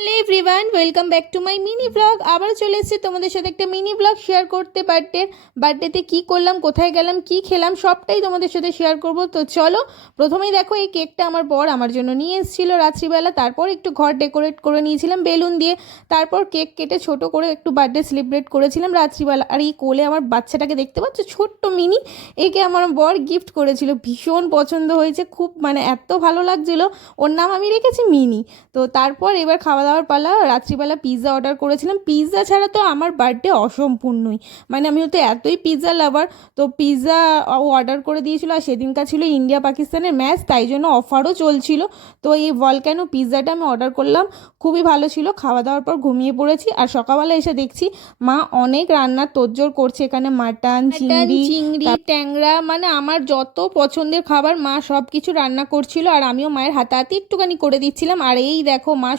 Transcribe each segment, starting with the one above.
Hello everyone, welcome back to my mini blog. আবার চলে এসেছি তোমাদের সাথে একটা মিনি ব্লগ শেয়ার করতে বার্থডে বার্থডেতে কী করলাম, কোথায় গেলাম, কি খেলাম, সবটাই তোমাদের সাথে শেয়ার করব। তো চলো, প্রথমেই দেখো, এই কেকটা আমার বর আমার জন্য নিয়ে এসেছিল রাত্রিবেলা। তারপর একটু ঘর ডেকোরেট করে নিয়েছিলাম, বেলুন দিয়ে। তারপর কেক কেটে ছোট করে একটু বার্থডে সেলিব্রেট করেছিলাম রাত্রিবেলা। আর এই কোলে আমার বাচ্চাটাকে দেখতে পাচ্ছ, ছোট্ট মিনি। একে আমার বর গিফট করেছিল, ভীষণ পছন্দ হয়েছে, খুব মানে এত ভালো লাগছিল। ওর নাম আমি রেখেছি মিনি। তো তারপর এবার খাওয়া দাওয়ার পালা রাত্রিবেলা পিৎজা অর্ডার করেছিলাম। পিৎজা ছাড়া তো আমার বার্থডে অসম্পূর্ণই। মানে আমি হয়তো এতই পিৎজা লাভার তো পিৎজা ও অর্ডার করে দিয়েছিল আর সেদিনকার ছিল ইন্ডিয়া পাকিস্তানের ম্যাচ তাই জন্য অফারও চলছিল। তো এই ভলক্যানো পিৎজাটা আমি অর্ডার করলাম। খুবই ভালো ছিল খাওয়া দাওয়ার পর ঘুমিয়ে পড়েছি আর সকালবেলা এসে দেখছি মা অনেক রান্নার তোড়জোড় করছে এখানে মাটন চিংড়ি চিংড়ি ট্যাংরা মানে আমার যত পছন্দের খাবার মা সব কিছু রান্না করছিল আর আমিও মায়ের হাতাহাতি একটুখানি করে দিচ্ছিলাম। আর এই দেখো মা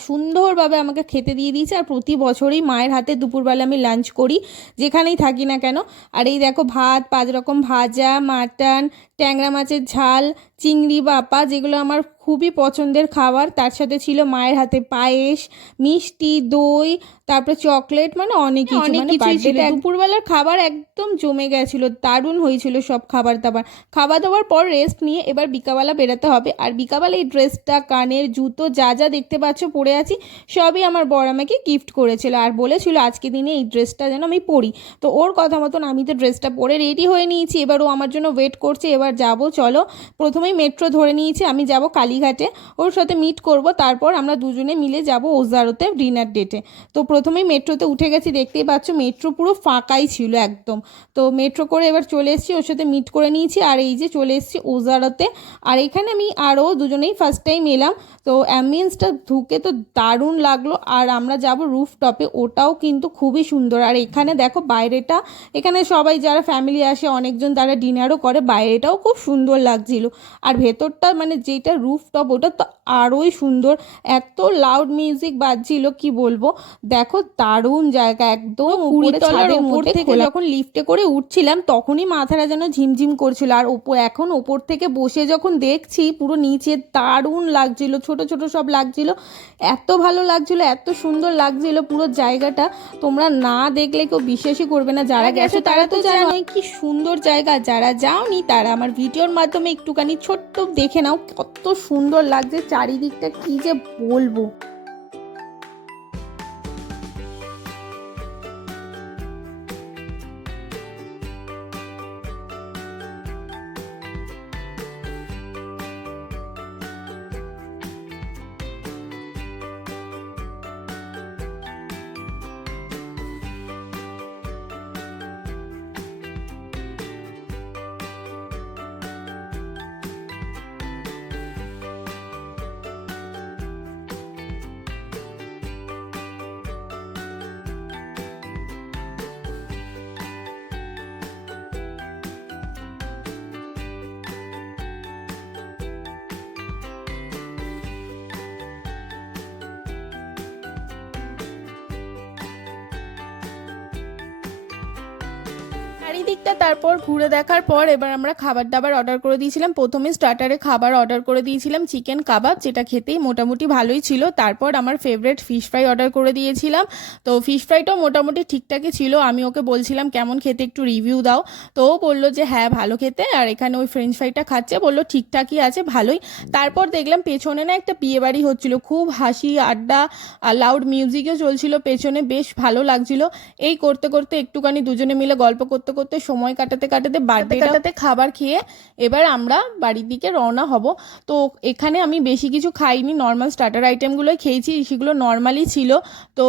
সুন্দরভাবে আমাকে খেতে দিয়ে দিয়েছে আর প্রতি বছরই মায়ের হাতে দুপুরবেলা আমি লাঞ্চ করি, যেখানেই থাকি না কেন। আর এই দেখো ভাত, পাঁচ রকম ভাজা, মাটন ট্যাংরা মাছের ঝাল চিংড়ি বাপা যেগুলো আমার খুবই পছন্দের খাবার তার সাথে ছিল মায়ের হাতে পায়েস মিষ্টি দই তারপরে চকলেট মানে অনেক কিছু অনেক মানে দুপুরবেলার খাবার একদম জমে গেছিল দারুণ হয়েছিল সব খাবার দাবার। খাওয়া দাওয়ার পর রেস্ট নিয়ে এবার বিকাবেলা বেরোতে হবে। আর বিকাবেলা এই ড্রেসটা কানের জুতো যা যা দেখতে পাচ্ছ পরে আছি সবই আমার বর আমাকে গিফট করেছিল। আর বলেছিল আজকে দিনে এই ড্রেসটা যেন আমি পরি। তো ওর কথা মতন আমি তো ড্রেসটা পরে রেডি হয়ে নিয়েছি। এবার ও আমার জন্য ওয়েট করছে। এবার যাব, চলো। প্রথমেই মেট্রো ধরে নিয়েছি, আমি যাব কালীঘাটে। ওর সাথে মিট করব, তারপর আমরা দুজনে মিলে যাব ওজারোতে ডিনার ডেটে তো প্রথমেই মেট্রোতে উঠে গেছি, দেখতেই পাচ্ছ মেট্রো পুরো ফাঁকাই ছিল একদম। তো মেট্রো করে এবার চলে এসেছি, ওর সাথে মিট করে নিয়েছি, আর এই যে চলে এসেছি ওজারোতে। আর এখানে আমি আরও দুজনেই ফার্স্ট টাইম এলাম। তো অ্যাম্বিয়েন্সটা ঢুকে তো দারুণ লাগল, আর আমরা যাব রুফ টপে ওটাও কিন্তু খুবই সুন্দর। আর এখানে দেখো বাইরেটা, এখানে সবাই যারা ফ্যামিলি আসে, অনেকজন তারা ডিনারও করে, বাইরেটাও খুব সুন্দর লাগছিল। আর ভেতরটা মানে যেটা রুফ টপ ওটা তো আরোই সুন্দর। এত লাউড মিউজিক বাজছিল কি বলব? দেখো দারুণ জায়গা একদম উপরে ছাদের মধ্যে থেকে যখন লিফটে করে উঠছিলাম তখনই মাথাটা যেন ঝিমঝিম করছিল। আর ওপর এখন ওপর থেকে বসে যখন দেখছি পুরো নিচে দারুণ লাগছিল ছোট ছোট সব লাগছিল। এত ভালো লাগছিল এত সুন্দর লাগছিল পুরো জায়গাটা। তোমরা না দেখলে কেউ বিশ্বাসই করবে না। যারা গেছো তারা তো জানোই কি সুন্দর জায়গা। যারা যাওনি তারা আমার ভিডিওর মাধ্যমে একটুখানি ছোট্ট দেখে নাও কত সুন্দর লাগছে চারিদিকটা কি যে বলব। চারিদিকটা তারপর ঘুরে দেখার পর এবার আমরা খাবার দাবার অর্ডার করে দিয়েছিলাম। প্রথমে স্টার্টারে খাবার অর্ডার করে দিয়েছিলাম চিকেন কাবাব যেটা খেতেই মোটামুটি ভালোই ছিল। তারপর আমার ফেভারেট ফিশ ফ্রাই অর্ডার করে দিয়েছিলাম। তো ফিশ ফ্রাইটাও মোটামুটি ঠিকঠাকই ছিল। আমি ওকে বলছিলাম, কেমন খেতে একটু রিভিউ দাও। তো ও বলল যে হ্যাঁ ভালো খেতে। আর এখানে ওই ফ্রেঞ্চ ফ্রাইটা খাচ্ছে। বলল, ঠিকঠাকই আছে, ভালোই। তারপর দেখলাম, পেছনে না একটা বিয়ে বাড়ি হচ্ছিল। খুব হাসি, আড্ডা আর লাউড মিউজিকও চলছিল। পেছনে বেশ ভালো লাগছিল। এই করতে করতে একটুখানি দুজনে মিলে গল্প করতে করতে সময় কাটাতে কাটাতে বার্থডে কাটাতে খাবার খেয়ে এবার আমরা বাড়ির দিকে রওনা হব। তো এখানে আমি বেশি কিছু খাইনি নর্মাল স্টার্টার আইটেমগুলোই খেয়েছি সেগুলো নর্মালি ছিল। তো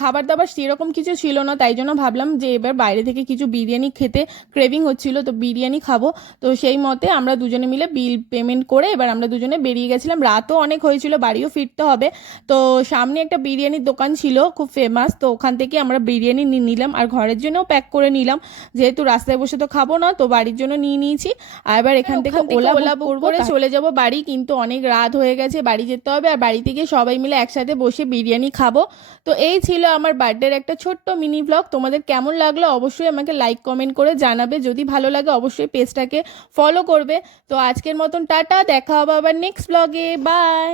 খাবার দাবার সেরকম কিছু ছিল না তাই জন্য ভাবলাম যে এবার বাইরে থেকে কিছু বিরিয়ানি খেতে ক্রেভিং হচ্ছিল তো বিরিয়ানি খাব। তো সেই মতে আমরা দুজনে মিলে বিল পেমেন্ট করে এবার আমরা দুজনে বেরিয়ে গেছিলাম। রাতও অনেক হয়েছিল বাড়িও ফিরতে হবে। তো সামনে একটা বিরিয়ানির দোকান ছিল খুব ফেমাস তো ওখান থেকে আমরা বিরিয়ানি নিয়ে নিলাম। আর ঘরের জন্যও প্যাক করে নিলাম। যেহেতু রাস্তায় বসে তো খাব না তো বাড়ির জন্য নিয়ে নিয়েছি। আর এবার এখান থেকে ওলা ওলা বুক করে চলে যাব বাড়ি কিন্তু অনেক রাত হয়ে গেছে বাড়ি যেতে হবে। আর বাড়ি থেকে সবাই মিলে একসাথে বসে বিরিয়ানি খাব। তো এই ছিল আমার বার্থডের একটা ছোট্ট মিনি ব্লগ তোমাদের কেমন লাগল অবশ্যই আমাকে লাইক কমেন্ট করে জানাবে। যদি ভালো লাগে অবশ্যই পেজটাকে ফলো করবে। তো আজকের মতন টাটা দেখা হবে আবার নেক্সট ব্লগে বাই